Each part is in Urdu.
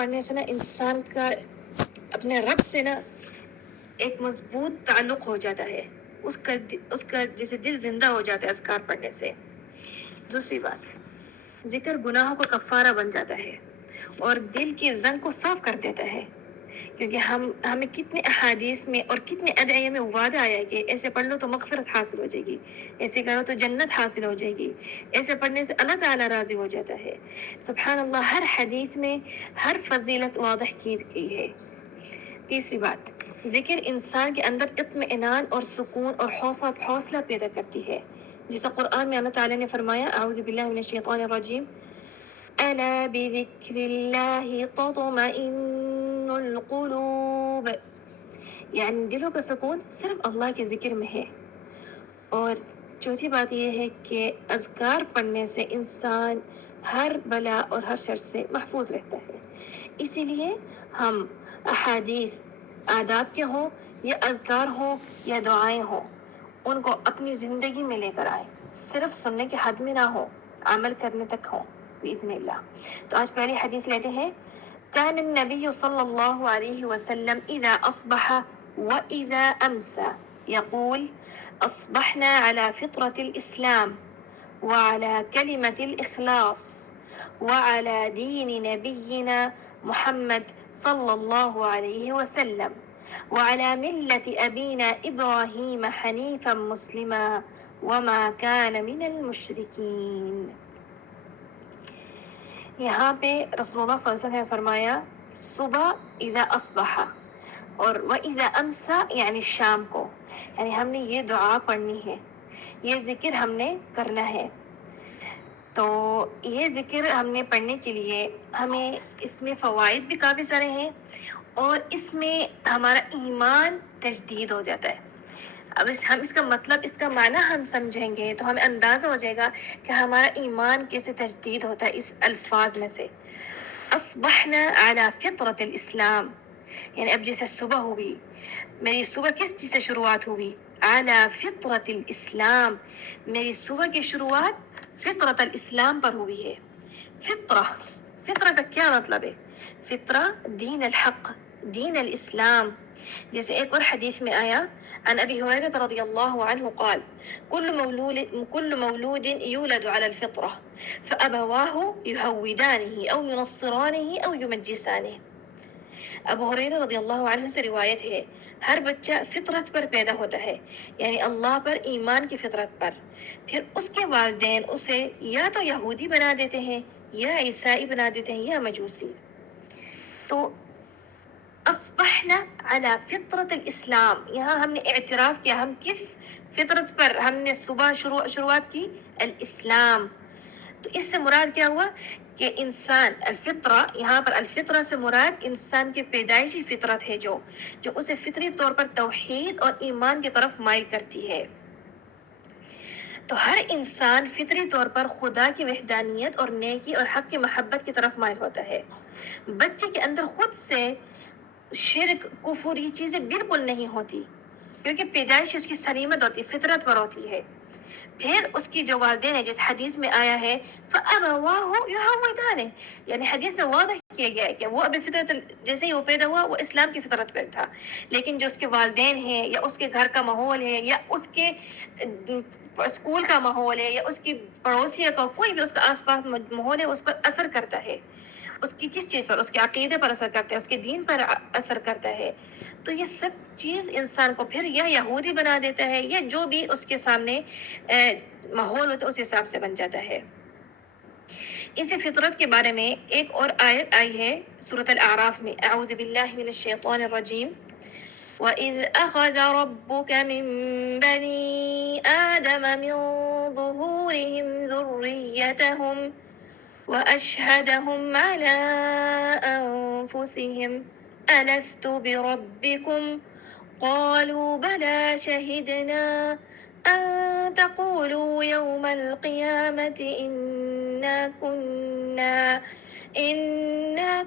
پڑھنے سے نا انسان کا اپنے رب سے نا ایک مضبوط تعلق ہو جاتا ہے، اس کا جیسے دل زندہ ہو جاتا ہے اذکار پڑھنے سے۔ دوسری بات، ذکر گناہوں کا کفارہ بن جاتا ہے اور دل کی زنگ کو صاف کر دیتا ہے، کیونکہ ہمیں کتنے احادیث میں اور کتنے ادعیے میں وعدہ آیا ہے کہ ایسے پڑھ لو تو مغفرت حاصل ہو جائے گی، ایسے کرو تو جنت حاصل ہو جائے گی، ایسے پڑھنے سے اللہ تعالیٰ راضی ہو جاتا ہے۔ سبحان اللہ، ہر حدیث میں ہر فضیلت واضح کی گئی ہے۔ تیسری بات، ذکر انسان کے اندر اطمینان اور سکون اور حوصلہ پیدا کرتی ہے، جیسا قرآن میں اللہ تعالیٰ نے فرمایا، اعوذ باللہ من الشیطان الرجیم، الا بذکر اللہ تطمئن القلوب، یعنی دلوں کا سکون صرف اللہ کے ذکر میں ہے۔ اور چوتھی بات یہ ہے کہ اذکار پڑھنے سے انسان ہر بلا اور ہر شر سے محفوظ رہتا ہے۔ اسی لیے ہم احادیث آداب کے ہوں یا اذکار ہوں یا دعائیں ہوں، ان کو اپنی زندگی میں لے کر آئیں، صرف سننے کے حد میں نہ ہو، عمل کرنے تک ہوں بإذن اللہ۔ تو آج پہلی حدیث لیتے ہیں۔ كان النبي صلى الله عليه وسلم إذا أصبح وإذا أمسى يقول أصبحنا على فطرة الإسلام وعلى كلمة الإخلاص وعلى دين نبينا محمد صلى الله عليه وسلم وعلى ملة أبينا إبراهيم حنيفا مسلما وما كان من المشركين۔ یہاں پہ رسول اللہ صلی اللہ علیہ وسلم نے فرمایا صبح اذا اصبح اور وَإِذَا أَمْسَى یعنی شام کو، یعنی ہم نے یہ دعا پڑھنی ہے، یہ ذکر ہم نے کرنا ہے۔ تو یہ ذکر ہم نے پڑھنے کے لیے ہمیں اس میں فوائد بھی کافی سارے ہیں اور اس میں ہمارا ایمان تجدید ہو جاتا ہے۔ اب ہم اس کا مطلب، اس کا معنی ہم سمجھیں گے تو ہمیں اندازہ ہو جائے گا کہ ہمارا ایمان کیسے تجدید ہوتا ہے اس الفاظ میں سے۔ اصبحنا على فطرة الاسلام، یعنی اب جیسے صبح ہوئی، میری صبح کس چیز سے شروعات ہوئی؟ على فطرة الاسلام، میری صبح کی شروعات فطرت الاسلام پر ہوئی ہے۔ فطرہ کا کیا مطلب ہے؟ فطرہ دین الحق، دین الاسلام۔ جیسے ایک اور حدیث میں آیا، عن ابی ہریرہ رضی اللہ عنہ قال كل مولود يولد على الفطرة فأبواه يهودانه أو ينصرانه أو يمجسانه۔ ابو ہریرہ رضی اللہ عنہ سے روایت ہے، ہر بچہ فطرت پر پیدا ہوتا ہے، یعنی اللہ پر ایمان کی فطرت پر، پھر اس کے والدین اسے یا تو یہودی بنا دیتے ہیں یا عیسائی بنا دیتے ہیں یا مجوسی۔ تو اصبحنا على فطرت الاسلام، یہاں ہم نے اعتراف کیا ہم کس فطرت پر ہم نے صبح شروعات کی؟ الاسلام۔ تو اس سے مراد کیا ہوا کہ انسان الفطرہ، یہاں پر الفطرہ سے مراد انسان کی پیدائشی فطرت ہے جو اسے فطری طور پر توحید اور ایمان کی طرف مائل کرتی ہے۔ تو ہر انسان فطری طور پر خدا کی وحدانیت اور نیکی اور حق کی محبت کی طرف مائل ہوتا ہے۔ بچے کے اندر خود سے شرک، کفر، یہ چیزیں بالکل نہیں ہوتی، کیونکہ پیدائش اس کی سلیمت ہوتی، فطرت پر ہوتی ہے۔ پھر اس کی جو والدین ہیں، جیسے حدیث میں آیا ہے فَأَبَوَاهُ يُهَوِّدَانِهُ، یعنی حدیث میں واضح کیا گیا ہے کہ وہ ابھی فطرت، جیسے ہی وہ پیدا ہوا وہ اسلام کی فطرت پر تھا، لیکن جو اس کے والدین ہیں یا اس کے گھر کا ماحول ہے یا اس کے اسکول کا ماحول ہے یا اس کی پڑوسیوں کا کوئی بھی اس کا آس پاس ماحول ہے، اس پر اثر کرتا ہے۔ اس کی کس چیز پر؟ اس کے عقیدے پر اثر کرتا ہے، اس کے دین پر اثر کرتا ہے۔ تو یہ سب چیز انسان کو پھر یا یہودی بنا دیتا ہے یا جو بھی اس کے سامنے ماحول ہوتا ہے اس حساب سے بن جاتا ہے۔ اسی فطرت کے بارے میں ایک اور آیت آئی ہے سورۃ الاعراف میں، اعوذ باللہ من الشیطان الرجیم، وَإِذْ أَخَذَ رَبُّكَ مِن بَنِي آدَمَ مِن ظُهُورِهِمْ ذُرِّيَّتَهُمْ وَأَشْهَدَهُمْ عَلَىٰ أَنفُسِهِمْ أَلَسْتُ بِرَبِّكُمْ قَالُوا بَلَىٰ شَهِدْنَا أَن تَقُولُوا يَوْمَ الْقِيَامَةِ إِنَّا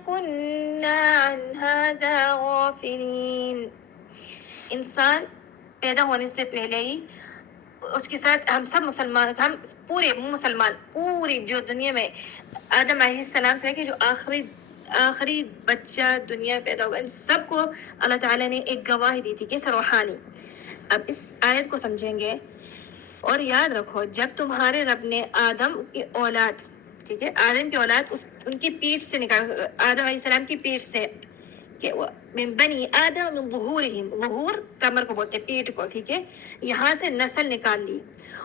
كُنَّا عَنْ هَٰذَا غَافِلِينَ۔ انسان پیدا ہونے سے پہلے ہی اس کے ساتھ ہم سب مسلمان، ہم پورے مسلمان، پوری جو دنیا میں آدم علیہ السلام سے لے کے جو آخری بچہ دنیا پیدا ہوگا، ان سب کو اللہ تعالیٰ نے ایک گواہی دی تھی، کیسے روحانی. اب اس آیت کو سمجھیں گے اور یاد رکھو جب تمہارے رب نے آدم کی اولاد، ٹھیک ہے، آدم کی اولاد ان کی پیٹھ سے نکال، آدم علیہ السلام کی پیٹھ سے، کہ من بنی آدم من ظہورہم، ظہور کمر کو بولتے ہیں، پیٹھ کو، ٹھیک ہے، یہاں سے نسل نکال لی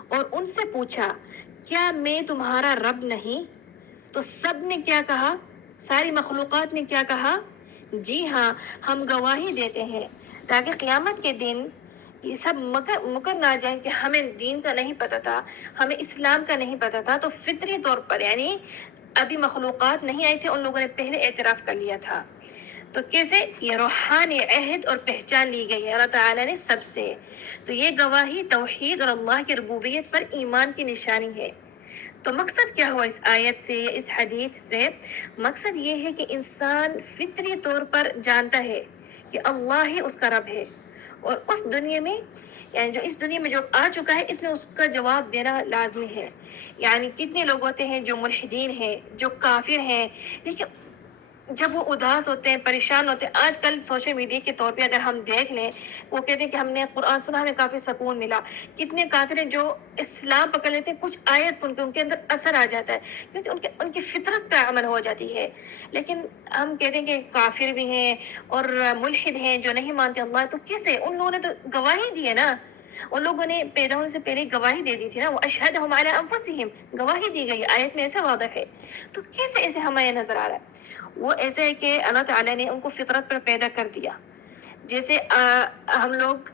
اور ان سے پوچھا کیا میں تمہارا رب نہیں؟ تو سب نے کیا کہا؟ ساری مخلوقات نے کیا کہا؟ جی ہاں ہم گواہی دیتے ہیں، تاکہ قیامت کے دن یہ سب مکر نہ جائیں کہ ہمیں دین کا نہیں پتہ تھا، ہمیں اسلام کا نہیں پتہ تھا. تو فطری طور پر یعنی ابھی مخلوقات نہیں آئے تھے، ان لوگوں نے پہلے اعتراف کر لیا تھا. تو کیسے؟ یہ روحانی عہد اور پہچان لی گئی ہے اللہ تعالیٰ نے سب سے. تو یہ گواہی توحید اور اللہ کی ربوبیت پر ایمان کی نشانی ہے. تو مقصد کیا ہوا اس آیت سے، اس حدیث سے؟ مقصد یہ ہے کہ انسان فطری طور پر جانتا ہے کہ اللہ ہی اس کا رب ہے، اور اس دنیا میں یعنی جو اس دنیا میں جو آ چکا ہے اس میں اس کا جواب دینا لازمی ہے. یعنی کتنے لوگ ہوتے ہیں جو ملحدین ہیں، جو کافر ہیں، لیکن جب وہ اداس ہوتے ہیں، پریشان ہوتے ہیں، آج کل سوشل میڈیا کے طور پہ اگر ہم دیکھ لیں، وہ کہتے ہیں کہ ہم نے قرآن سنا، ہمیں کافی سکون ملا. کتنے کافر ہیں جو اسلام پکڑ لیتے ہیں، کچھ آیت سن کے ان کے اندر اثر آ جاتا ہے کیونکہ ان کی فطرت پہ عمل ہو جاتی ہے. لیکن ہم کہتے ہیں کہ کافر بھی ہیں اور ملحد ہیں جو نہیں مانتے اللہ. تو کیسے؟ ان لوگوں نے تو گواہی دی ہے نا، ان لوگوں نے پیدا ہونے سے پہلے گواہی دے دی تھی نا، وہ اشہدہم علی انفسہم، گواہی دی گئی آیت میں ایسے واضح ہے. تو کیسے ایسے ہمیں نظر آ رہا ہے؟ وہ ایسے ہے کہ اللہ تعالیٰ نے ان کو فطرت پر پیدا کر دیا. جیسے ہم لوگ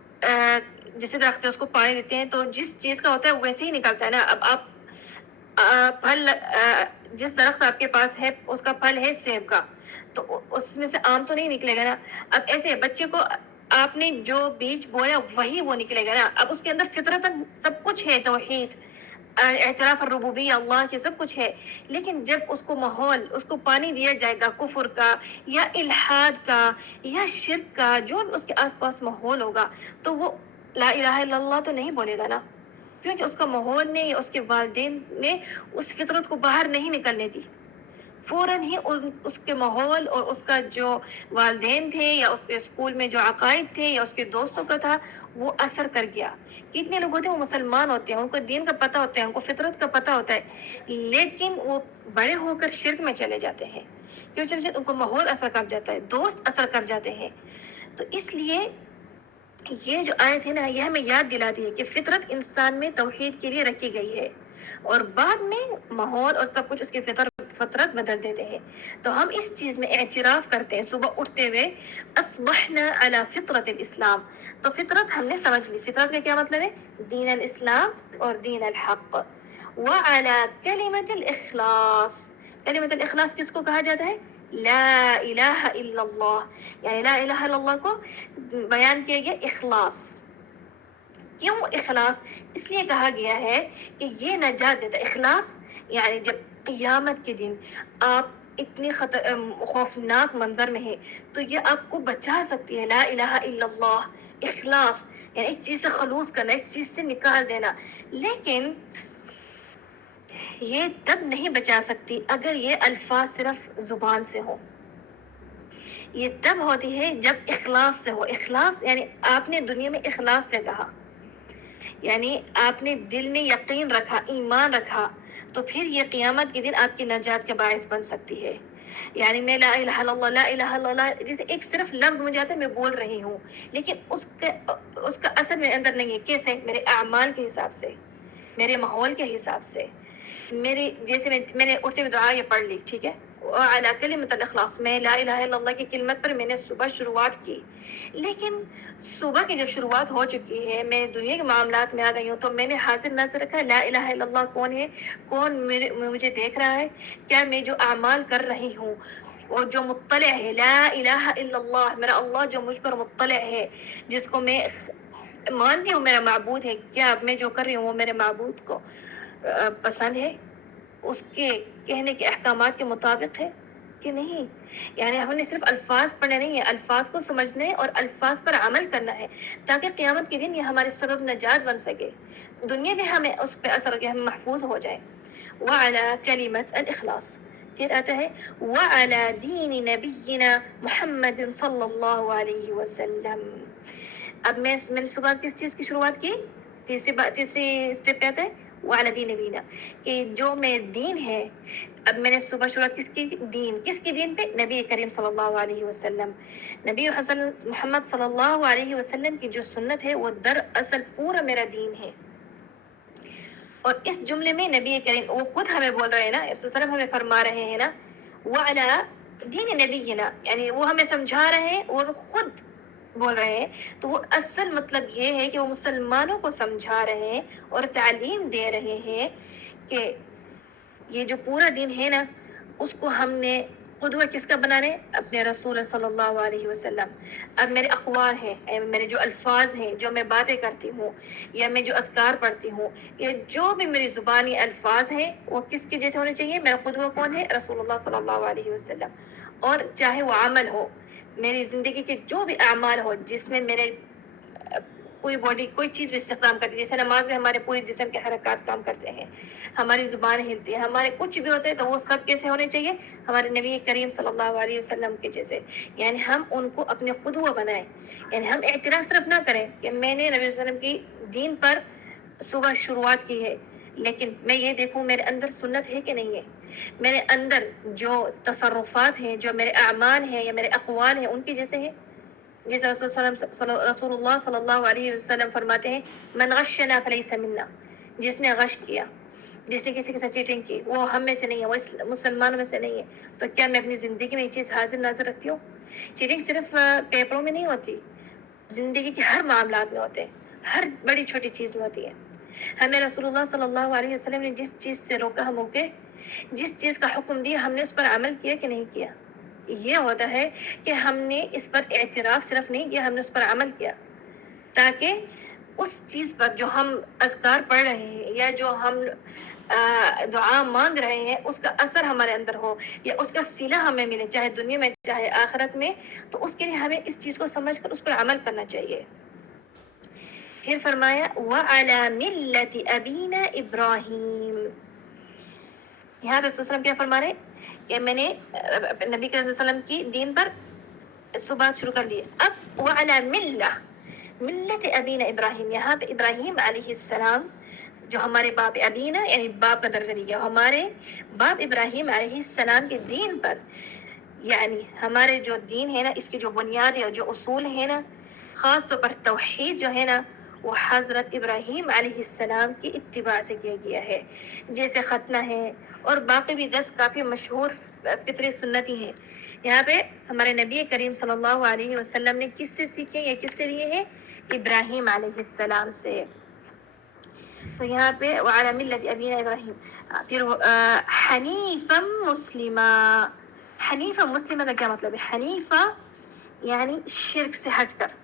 جیسے درخت اس کو پانی دیتے ہیں تو جس چیز کا ہوتا ہے ویسے ہی نکلتا ہے نا. اب آپ پھل، جس درخت آپ کے پاس ہے اس کا پھل ہے سیب کا، تو اس میں سے آم تو نہیں نکلے گا نا. اب ایسے بچے کو آپ نے جو بیج بویا وہی وہ نکلے گا نا. اب اس کے اندر فطرت سب کچھ ہے، توحید، اعتراف الربوبیہ اللہ کے، سب کچھ ہے. لیکن جب اس کو ماحول، اس کو پانی دیا جائے گا کفر کا یا الحاد کا یا شرک کا، جو اس کے آس پاس ماحول ہوگا، تو وہ لا الہ الا اللہ تو نہیں بولے گا نا، کیونکہ اس کا ماحول نے یا اس کے والدین نے اس فطرت کو باہر نہیں نکلنے دی. فوراً ہی اس کے ماحول اور اس کا جو والدین تھے یا اس کے اسکول میں جو عقائد تھے یا اس کے دوستوں کا تھا وہ اثر کر گیا. کتنے لوگ ہوتے ہیں وہ مسلمان ہوتے ہیں، ان کو دین کا پتہ ہوتا ہے، ان کو فطرت کا پتہ ہوتا ہے، لیکن وہ بڑے ہو کر شرک میں چلے جاتے ہیں. کیوں چلے جاتے؟ ان کو ماحول اثر کر جاتا ہے، دوست اثر کر جاتے ہیں. تو اس لیے یہ جو آیت ہے نا، یہ ہمیں یاد دلاتی ہے کہ فطرت انسان میں توحید کے لیے رکھی گئی ہے، اور بعد میں ماحول اور سب کچھ اس کی فطرت بدل دیتے ہیں. تو ہم اس چیز میں اعتراف کرتے ہیں صبح اٹھتے ہوئے، اصبحنا علی فطرت الاسلام. تو فطرت ہم نے سمجھ لی. فطرت کا کیا مطلب ہے؟ دین الاسلام اور دین الحق. وعلی کلمۃ الاخلاص. کلمۃ الاخلاص کس کو کہا جاتا ہے؟ لا الہ الا اللہ. یعنی لا الہ الا اللہ کو بیان کیا گیا اخلاص. کیوں اخلاص؟ اس لیے کہا گیا ہے کہ یہ نجات دیتا ہے. اخلاص یعنی جب قیامت کے دن آپ اتنی خوفناک منظر میں ہیں تو یہ آپ کو بچا سکتی ہے. لا الہ الا اللہ، اخلاص یعنی ایک چیز سے خلوص کرنا، ایک چیز سے نکال دینا. لیکن یہ تب نہیں بچا سکتی اگر یہ الفاظ صرف زبان سے ہو. یہ تب ہوتی ہے جب اخلاص سے ہو. اخلاص یعنی آپ نے دنیا میں اخلاص سے کہا، یعنی آپ نے دل میں یقین رکھا، ایمان رکھا، تو پھر یہ قیامت کے دن آپ کی نجات کا باعث بن سکتی ہے. یعنی میں لا الہ الا اللہ، لا الہ الا اللہ جیسے ایک صرف لفظ مجھے آتا ہے، میں بول رہی ہوں، لیکن اس کا اثر میرے اندر نہیں ہے. کیسے؟ میرے اعمال کے حساب سے، میرے ماحول کے حساب سے. جیسے میں نے اٹھتے ہوئے دعا یہ پڑھ لی، ٹھیک ہے، وعلی کلمۃ الاخلاص، میں لا الہ الا اللہ کی کلمت پر میں نے صبح شروعات کی. لیکن صبح کی جب شروعات ہو چکی ہے، میں دنیا کے معاملات میں آ گئی ہوں، تو میں نے حاضر ناظر رکھا لا الہ الا اللہ کون ہے، کون مجھے دیکھ رہا ہے، کیا میں جو اعمال کر رہی ہوں اور جو مطلع ہے. لا الہ الا اللہ، میرا اللہ جو مجھ پر مطلع ہے، جس کو میں مانتی ہوں میرا معبود ہے، کیا اب میں جو کر رہی ہوں وہ میرے معبود کو پسند ہے، اس کے کہنے کے احکامات کے مطابق ہے کہ نہیں. یعنی ہم نے صرف الفاظ پڑھنے نہیں ہے، الفاظ کو سمجھنا ہے اور الفاظ پر عمل کرنا ہے، تاکہ قیامت کے دن یہ ہمارے سبب نجات بن سکے، دنیا میں ہمیں اس پہ اثر ہو کے ہم محفوظ ہو جائیں. وعلی کلمۃ الاخلاص. پھر آتا ہے وعلی دین نبینا محمد صلی اللہ علیہ وسلم. اب میں نے صبح کس چیز کی شروعات کی؟ تیسری اسٹیپ پہ آتا ہے وعلی دین نبینا کہ جو میں دین ہے. اب میں نے صبح شروعات کس کی؟ دین. کس کی دین پہ؟ نبی کریم صلی اللہ علیہ وسلم. نبی محمد صلی اللہ علیہ وسلم کی جو سنت ہے وہ دراصل پورا میرا دین ہے. اور اس جملے میں نبی کریم وہ خود ہمیں بول رہے ہیں نا، رسول صلی اللہ علیہ وسلم ہمیں فرما رہے ہیں نا وعلی دین نبینا، یعنی وہ ہمیں سمجھا رہے ہیں اور خود بول رہے ہیں. تو وہ اصل مطلب یہ ہے کہ وہ مسلمانوں کو سمجھا رہے ہیں اور تعلیم دے رہے ہیں کہ یہ جو پورا دین ہے نا اس کو ہم نے قدوہ کس کا بنانے؟ اپنے رسول صلی اللہ علیہ وسلم. اب میرے اقوال ہیں، میرے جو الفاظ ہیں، جو میں باتیں کرتی ہوں یا میں جو اذکار پڑھتی ہوں یا جو بھی میری زبانی الفاظ ہیں وہ کس کے جیسے ہونے چاہیے؟ میرا قدوہ کون ہے؟ رسول اللہ صلی اللہ علیہ وسلم. اور چاہے وہ عمل ہو، میری زندگی کے جو بھی اعمال ہو جس میں میرے پوری باڈی کوئی چیز بھی استخدام کرتی ہے، جیسے نماز میں ہمارے پورے جسم کے حرکات کام کرتے ہیں، ہماری زبان ہلتی ہے، ہمارے کچھ بھی ہوتے ہیں، تو وہ سب کیسے ہونے چاہیے؟ ہمارے نبی کریم صلی اللہ علیہ وسلم کے جیسے. یعنی ہم ان کو اپنے قدوہ بنائیں. یعنی ہم اعتراف صرف نہ کریں کہ میں نے نبی صلی اللہ علیہ وسلم کی دین پر صبح شروعات کی ہے، لیکن میں یہ دیکھوں میرے اندر سنت ہے کہ نہیں ہے. میرے اندر جو تصرفات ہیں، جو میرے اعمال ہیں یا میرے اقوال ہیں ان کے جیسے ہیں. جیسے رسول اللہ صلی اللہ علیہ وسلم فرماتے ہیں من غشنا فلیس منا، جس نے غش کیا، جس نے کسی کے ساتھ چیٹنگ کی، وہ ہم میں سے نہیں ہے، وہ مسلمانوں میں سے نہیں ہے. تو کیا میں اپنی زندگی میں یہ چیز حاضر ناظر رکھتی ہوں؟ چیٹنگ صرف پیپروں میں نہیں ہوتی، زندگی کے ہر معاملات میں ہوتے ہیں، ہر بڑی چھوٹی چیز میں ہوتی ہے. ہمیں رسول اللہ صلی اللہ علیہ وسلم نے جس چیز سے روکا ہم روکے، جس چیز کا حکم دیا ہم نے اس پر عمل کیا کہ نہیں کیا. یہ ہوتا ہے کہ ہم نے اس پر اعتراف صرف نہیں کیا، ہم نے اس پر عمل کیا، تاکہ اس چیز پر جو ہم اذکار پڑھ رہے ہیں یا جو ہم دعا مانگ رہے ہیں اس کا اثر ہمارے اندر ہو یا اس کا صلہ ہمیں ملے، چاہے دنیا میں چاہے آخرت میں. تو اس کے لیے ہمیں اس چیز کو سمجھ کر اس پر عمل کرنا چاہیے. پھر فرمایا وعلی ملت ابینا ابراہیم. یہاں پہ رسول وسلم کیا فرما رہے کہ میں نے نبی کریم صلی اللہ علیہ وسلم کی دین پر صبح شروع کر لی. اب وعلی ملت ابینا ابراہیم، یہاں پہ ابراہیم علیہ السلام جو ہمارے باپ ابینا یعنی باپ کا درجہ دیا، ہمارے باپ ابراہیم علیہ السلام کے دین پر. یعنی ہمارے جو دین ہے نا اس کی جو بنیاد اور جو اصول ہے نا، خاص طور پر توحید جو ہے نا وہ حضرت ابراہیم علیہ السلام کی اتباع سے کیا گیا ہے. جیسے ختنہ ہے اور باقی بھی 10 کافی مشہور فطری سنتی ہیں. یہاں پہ ہمارے نبی کریم صلی اللہ علیہ وسلم نے کس سے سیکھے یا کس سے لیے ہیں؟ ابراہیم علیہ السلام سے. تو یہاں پہ وعلی ملت ابینا ابراہیم. پھر حنیفا مسلما. حنیفا مسلمہ کا کیا مطلب ہے؟ حنیفہ یعنی شرک سے ہٹ کر،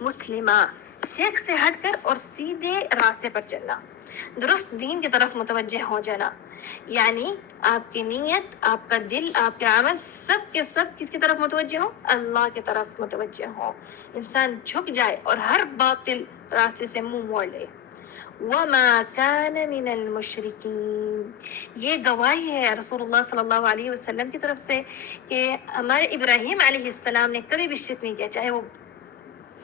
مسلمہ شرک سے ہٹ کر اور سیدھے راستے پر چلنا، درست دین کی طرف متوجہ ہو جانا. یعنی آپ کی نیت، آپ کا دل، آپ کے عمل سب کے سب کس کی طرف متوجہ ہو؟ اللہ کی طرف متوجہ ہو. انسان جھک جائے اور ہر باطل راستے سے منہ موڑ لے. وما كان من المشرکین. یہ گواہی ہے رسول اللہ صلی اللہ علیہ وسلم کی طرف سے کہ ہمارے ابراہیم علیہ السلام نے کبھی بھی شرک نہیں کیا، چاہے وہ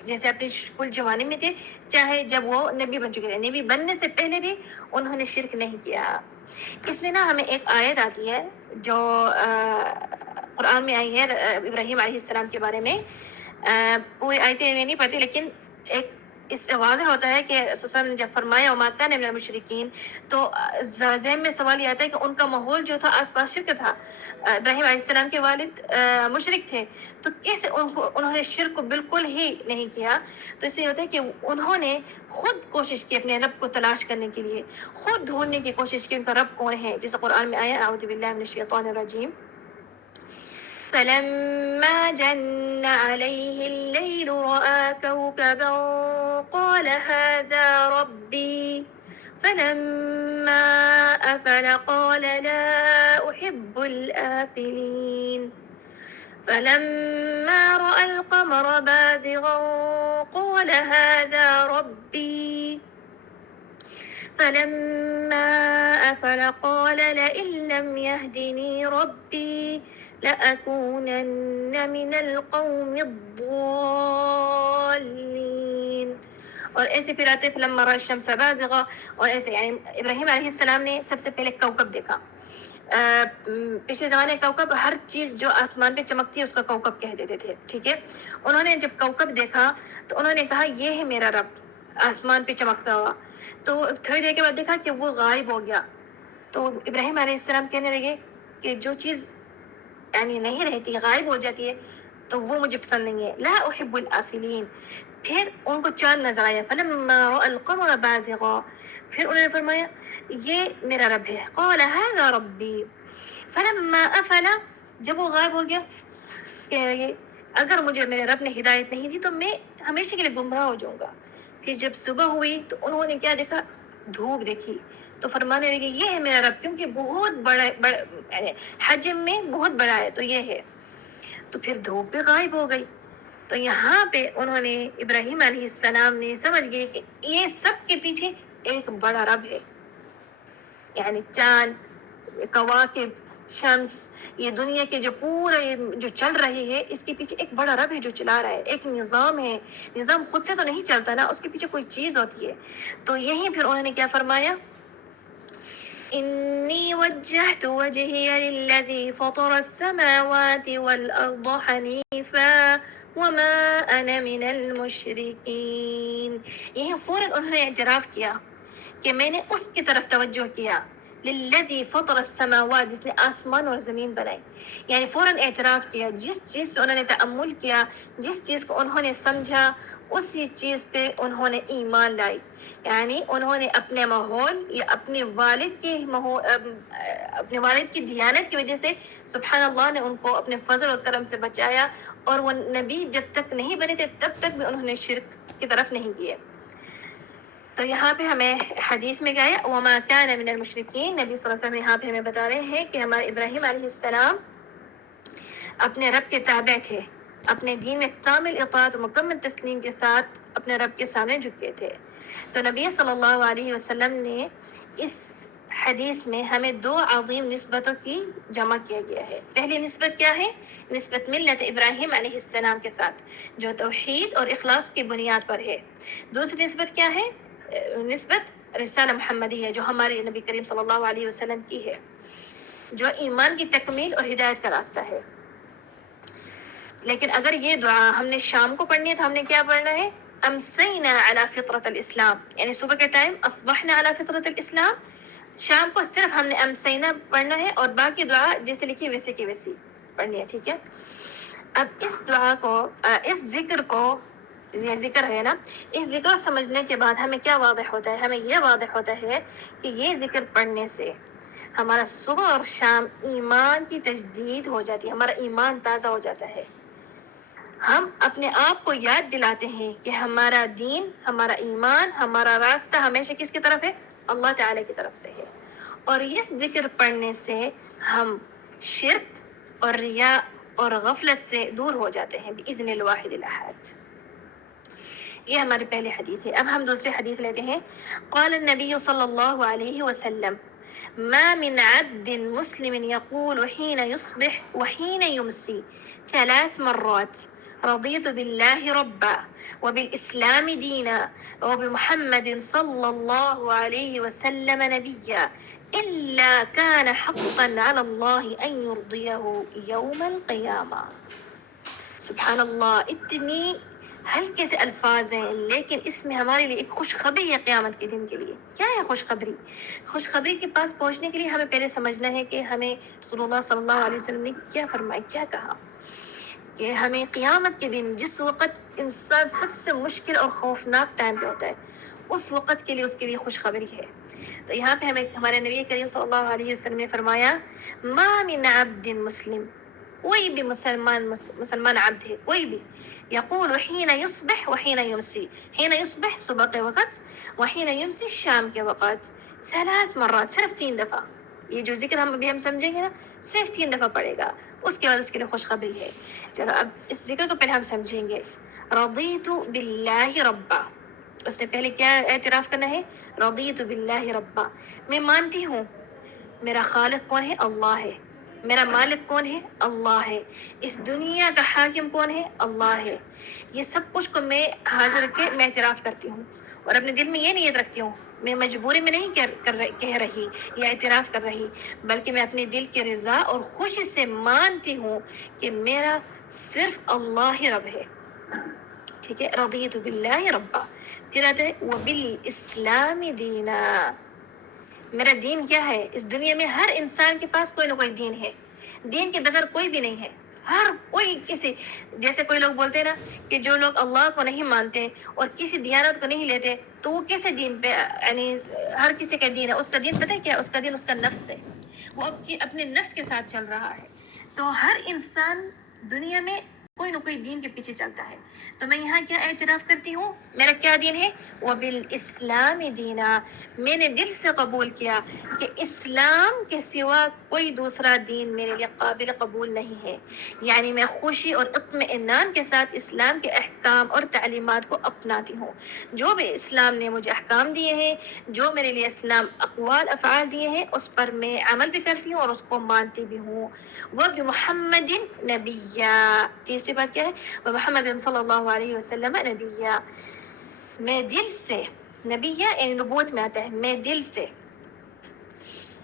جیسے اپنے فل جوانی میں تھے، چاہے جب وہ نبی بن چکے تھے، نبی بننے سے پہلے بھی انہوں نے شرک نہیں کیا. اس میں نا ہمیں ایک آیت آتی ہے جو قرآن میں آئی ہے ابراہیم علیہ السلام کے بارے میں. پوری آیتیں میں نہیں پڑھتی، لیکن ایک اس سے واضح ہوتا ہے کہ رسول صلی اللہ علیہ وسلم نے جب فرمایا وما كان من المشرکین، تو ذہن میں سوال یہ آتا ہے کہ ان کا ماحول جو تھا آس پاس شرک تھا. ابراہیم علیہ السلام کے والد مشرک تھے، تو کیسے انہوں نے شرک کو بالکل ہی نہیں کیا؟ تو اس سے یہ ہوتا ہے کہ انہوں نے خود کوشش کی اپنے رب کو تلاش کرنے کے لیے، خود ڈھونڈنے کی کوشش کی ان کا رب کون ہے. جیسے قرآن میں آیا اعوذ باللہ من الشیطان الرجیم فلما جن عليه الليل رأى كوكبا قال هذا ربي فلما أفل قال لا أحب الآفلين فلما رأى القمر بازغا قال هذا ربي فلما أفل قال لئن لم يهدني ربي لأكونن من القوم الضالين. اور ایسے پھر آتے فلما رأى الشمس بازغة، اور ایسے یعنی ابراہیم علیہ السلام نے سب سے پہلے کوكب دیکھا. پچھلے زمانے کوكب ہر چیز جو آسمان پہ چمکتی ہے اس کا کوكب کہہ دیتے تھے، ٹھیک ہے. انہوں نے جب کوكب دیکھا تو انہوں نے کہا یہ ہے میرا رب آسمان پہ چمکتا ہوا. تو تھوڑی دیر کے بعد دیکھا کہ وہ غائب ہو گیا. تو ابراہیم علیہ السلام کہنے لگے کہ جو چیز یعنی نہیں رہتی غائب ہو جاتی ہے تو وہ مجھے پسند نہیں ہے. لا احب الآفلین. پھر ان کو چاند نظر آیا. فلما رأى القمر بازغا، پھر انہوں نے فرمایا یہ میرا رب ہے. قال هذا ربی. فلما افل، جب وہ غائب ہو گیا کہنے لگے اگر مجھے میرے رب نے ہدایت نہیں دی تو میں ہمیشہ کے لیے گمراہ ہو جاؤں گا. پھر جب صبح ہوئی تو انہوں نے کیا دیکھا؟ دھوپ دیکھی. تو فرمانے لگے یہ ہے میرا رب کیونکہ بہت بڑا یعنی حجم میں بہت بڑا ہے تو یہ ہے. تو پھر دھوپ بھی غائب ہو گئی. تو یہاں پہ انہوں نے ابراہیم علیہ السلام نے سمجھ گئے کہ یہ سب کے پیچھے ایک بڑا رب ہے. یعنی چاند، کواکب، شمس، یہ دنیا کے جو پورا جو چل رہی ہے اس کے پیچھے ایک بڑا رب ہے جو چلا رہا ہے. ایک نظام ہے. نظام خود سے تو نہیں چلتا نا، اس کے پیچھے کوئی چیز ہوتی ہے. تو یہیں پھر انہوں نے کیا فرمایا؟ انی وجہت وجہی للذی فطر السماوات والارض حنیفا وما انا من المشرکین. یہیں فوراً انہوں نے اعتراف کیا کہ میں نے اس کی طرف توجہ کیا، للذی فطر السماوات، جس نے آسمان اور زمین بنائی. یعنی فوراً اعتراف کیا، جس چیز پہ انہوں نے تأمل کیا، جس چیز کو انہوں نے سمجھا اسی چیز پہ انہوں نے ایمان لائی. یعنی انہوں نے اپنے ماحول یا اپنے والد کی دیانت کی وجہ سے سبحان اللہ نے ان کو اپنے فضل و کرم سے بچایا. اور وہ نبی جب تک نہیں بنے تھے تب تک بھی انہوں نے شرک کی طرف نہیں گئے. تو یہاں پہ ہمیں حدیث میں گیا وما كان من المشرکین. نبی صلی اللہ علیہ وسلم یہاں پہ ہمیں بتا رہے ہیں کہ ہمارے ابراہیم علیہ السلام اپنے رب کے تابع تھے، اپنے دین میں کامل اطاعت و مکمل تسلیم کے ساتھ اپنے رب کے سامنے جھکے تھے. تو نبی صلی اللہ علیہ وسلم نے اس حدیث میں ہمیں دو عظیم نسبتوں کی جمع کیا گیا ہے. پہلی نسبت کیا ہے؟ نسبت ملت ابراہیم علیہ السلام کے ساتھ جو توحید اور اخلاص کی بنیاد پر ہے. دوسری نسبت کیا ہے؟ نسبت رسالہ محمدیہ جو ہمارے نبی کریم صلی اللہ علیہ وسلم کی ہے، جو ایمان کی تکمیل اور ہدایت کا راستہ ہے. لیکن اگر یہ دعا ہم نے شام کو پڑھنی ہے تو ہم نے کیا پڑھنا ہے؟ امسینا علی فطرت الاسلام، یعنی صبح کے ٹائم اصبحنا علی فطرت الاسلام. شام کو صرف ہم نے امسینا پڑھنا ہے اور باقی دعا جیسے لکھی ویسے کی ویسی پڑھنی ہے، ٹھیک ہے. اب اس دعا کو، اس ذکر کو، یہ ذکر ہے نا، اس ذکر سمجھنے کے بعد ہمیں کیا واضح ہوتا ہے؟ ہمیں یہ واضح ہوتا ہے کہ یہ ذکر پڑھنے سے ہمارا صبح اور شام ایمان کی تجدید ہو جاتی ہے، ہمارا ایمان تازہ ہو جاتا ہے. ہم اپنے آپ کو یاد دلاتے ہیں کہ ہمارا دین، ہمارا ایمان، ہمارا راستہ ہمیشہ کس کی طرف ہے؟ اللہ تعالی کی طرف سے ہے. اور اس ذکر پڑھنے سے ہم شرک اور ریا اور غفلت سے دور ہو جاتے ہیں بإذن الواحد الأحد. یہ ہماری پہلی حدیث ہے. اب ہم دوسری حدیث لیتے ہیں. قال النبی صلی اللہ علیہ وسلم ما من عبد مسلم يقول حين يصبح وحين يمسي 3 مرات رضيت بالله ربا وبالإسلام دينا وبمحمد صلى الله عليه وسلم نبيا إلا كان حقا على الله أن يرضيه يوم القيامة. سبحان اللہ، اتنی ہلکے سے الفاظ ہیں لیکن اس میں ہمارے لیے ایک خوشخبری ہے قیامت کے دن کے لیے. کیا ہے خوشخبری؟ خوشخبری کے پاس پہنچنے کے لیے ہمیں پہلے سمجھنا ہے کہ ہمیں رسول اللہ صلی اللہ علیہ وسلم نے کیا فرمایا، کیا کہا. کہ ہمیں قیامت کے دن جس وقت انسان سب سے مشکل اور خوفناک ٹائم پہ ہوتا ہے اس وقت کے لیے اس کے لیے خوشخبری ہے. تو یہاں پہ ہمیں ہمارے نبی کریم صلی اللہ علیہ وسلم نے فرمایا ما من عبد مسلم، کوئی بھی مسلمان عبد ہے، کوئی بھی، یقول حین یصبح وحین یمسی، حین یصبح صبح کے وقت، وحین یمسی شام کے وقت، 3 مرات، صرف 3 دفعہ. یہ جو ذکر ہم سمجھیں گے نا صرف 3 دفعہ پڑھے گا، اس کے بعد اس کے لیے خوشخبری ہے. چلو اب اس ذکر کو پہلے ہم سمجھیں گے. رضیت باللہ ربا، اس نے پہلے کیا اعتراف کرنا ہے؟ رضیت باللہ ربا، میں مانتی ہوں میرا خالق کون ہے؟ اللہ ہے، میرا مالک کون ہے؟ اللہ ہے، اس دنیا کا حاکم کون ہے؟ اللہ ہے، یہ سب کچھ کو میں حاضر کے میں اعتراف کرتی ہوں، اور اپنے دل میں یہ نیت رکھتی ہوں، میں مجبوری میں نہیں کہہ رہی یا اعتراف کر رہی، بلکہ میں اپنے دل کی رضا اور خوشی سے مانتی ہوں کہ میرا صرف اللہ ہی رب ہے. ٹھیک ہے، رضیت باللہ ربا. پھر آتا ہے وبالاسلام دینا، میرا دین کیا ہے؟ اس دنیا میں ہر انسان کے پاس کوئی نہ کوئی دین ہے، دین کے بغیر کوئی بھی نہیں ہے. ہر کوئی کسی، جیسے کوئی لوگ بولتے ہیں نا کہ جو لوگ اللہ کو نہیں مانتے اور کسی دیانت کو نہیں لیتے تو وہ کیسے دین پہ، یعنی ہر کسی کا دین ہے. اس کا دین پتہ ہے کیا؟ اس کا دین اس کا نفس ہے، وہ اپنے نفس کے ساتھ چل رہا ہے. تو ہر انسان دنیا میں کوئی نہ کوئی دین کے پیچھے چلتا ہے. تو میں یہاں کیا اعتراف کرتی ہوں؟ میرا کیا دین ہے؟ وبالاسلام دینا، میں نے دل سے قبول کیا کہ اسلام کے سوا کوئی دوسرا دین میرے لیے قابل قبول نہیں ہے. یعنی میں خوشی اور اطمینان کے ساتھ اسلام کے احکام اور تعلیمات کو اپناتی ہوں. جو بھی اسلام نے مجھے احکام دیے ہیں، جو میرے لیے اسلام اقوال افعال دیے ہیں، اس پر میں عمل بھی کرتی ہوں اور اس کو مانتی بھی ہوں. وبمحمد نبیا، تیسری بات کیا ہے؟ ومحمد صلی اللہ علیہ وسلم نبیا، میں دل سے، نبیہ یعنی نبوت میں آتا ہے، میں دل سے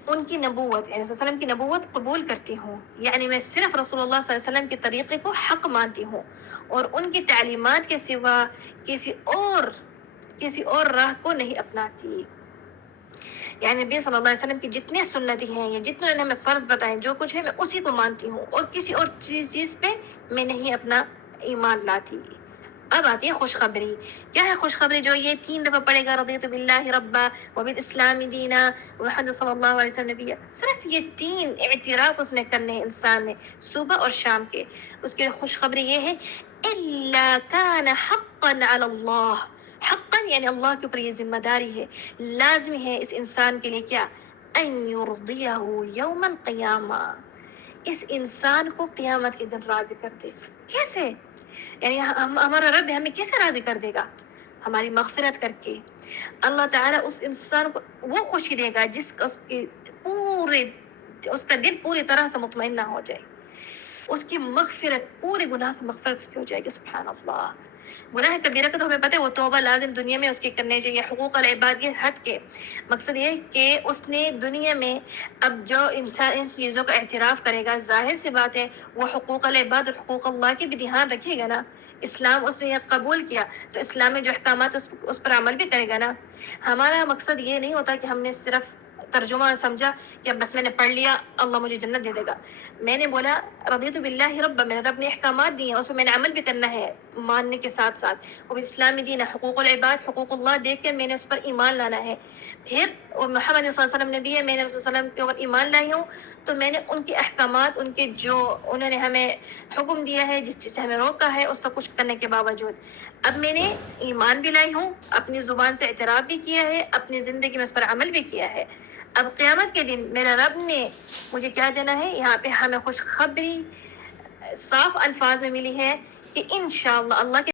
ان کی نبوت یعنی صلی اللہ علیہ وسلم کی نبوت قبول کرتی ہوں. یعنی میں صرف رسول اللہ صلی اللہ علیہ وسلم کے طریقے کو حق مانتی ہوں اور ان کی تعلیمات کے سوا کسی اور راہ کو نہیں اپناتی. یعنی نبی صلی اللہ علیہ وسلم کی جتنے سنتیں ہیں یا جتنے انہوں نے ہمیں فرض بتائیں، جو کچھ ہے میں اسی کو مانتی ہوں اور کسی اور چیز پہ میں نہیں اپنا ایمان لاتی. اب آتی ہے خوشخبری. کیا ہے خوشخبری؟ جو یہ 3 دفعہ پڑھے گا، رضیت باللہ ربا وبالاسلام دینا محمد صلی اللہ علیہ وسلم نبی، صرف یہ 3 اعتراف اس نے کرنے انسان نے صبح اور شام کے. اس کے خوشخبری یہ ہے الا کان حقا علی اللہ، حقا یعنی اللہ کے اوپر یہ ذمہ داری ہے، لازمی ہے اس انسان کے لیے کیا؟ ان یرضیہ یوم القیامہ، اس انسان کو قیامت کے دن راضی کر دے. کیسے؟ یعنی ہمارا رب ہمیں کیسے راضی کر دے گا؟ ہماری مغفرت کر کے. اللہ تعالیٰ اس انسان کو وہ خوشی دے گا جس کا اس کا دل پوری طرح سے مطمئن نہ ہو جائے. اس کی مغفرت، پورے گناہ کی مغفرت اس کی ہو جائے گی. سبحان اللہ. گناہ کبیرہ کا تو ہمیں پتہ ہے وہ توبہ لازم دنیا میں اس کے کرنے چاہیے. حقوق العباد یہ ہٹ کے مقصد یہ کہ اس نے دنیا میں اب جو انسان ان چیزوں کا اعتراف کرے گا، ظاہر سی بات ہے وہ حقوق العباد اور حقوق اللہ کے بھی دھیان رکھے گا نا. اسلام اس نے یہ قبول کیا تو اسلام میں جو احکامات اس پر عمل بھی کرے گا نا. ہمارا مقصد یہ نہیں ہوتا کہ ہم نے صرف ترجمہ سمجھا کہ بس میں نے پڑھ لیا اللہ مجھے جنت دے دے گا. میں نے بولا رضیت باللہ رب، میرے رب نے احکامات دیے ہیں، اس میں میں نے عمل بھی کرنا ہے ماننے کے ساتھ ساتھ. اور اسلامی دین حقوق العباد، حقوق اللہ دیکھ کر میں نے اس پر ایمان لانا ہے. پھر محمد صلی اللہ علیہ وسلم نبی ہے، میں نے رسول صلی اللہ علیہ وسلم کے اوپر ایمان لائی ہوں تو میں نے ان کے احکامات، ان کے جو انہوں نے ہمیں حکم دیا ہے، جس چیز سے ہمیں روکا ہے، اس سب کچھ کرنے کے باوجود اب میں نے ایمان بھی لائی ہوں، اپنی زبان سے اعتراف بھی کیا ہے، اپنی زندگی میں اس پر عمل بھی کیا ہے. اب قیامت کے دن میرا رب نے مجھے کیا دینا ہے؟ یہاں پہ ہمیں خوشخبری صاف الفاظ میں ملی ہے کہ انشاءاللہ اللہ کے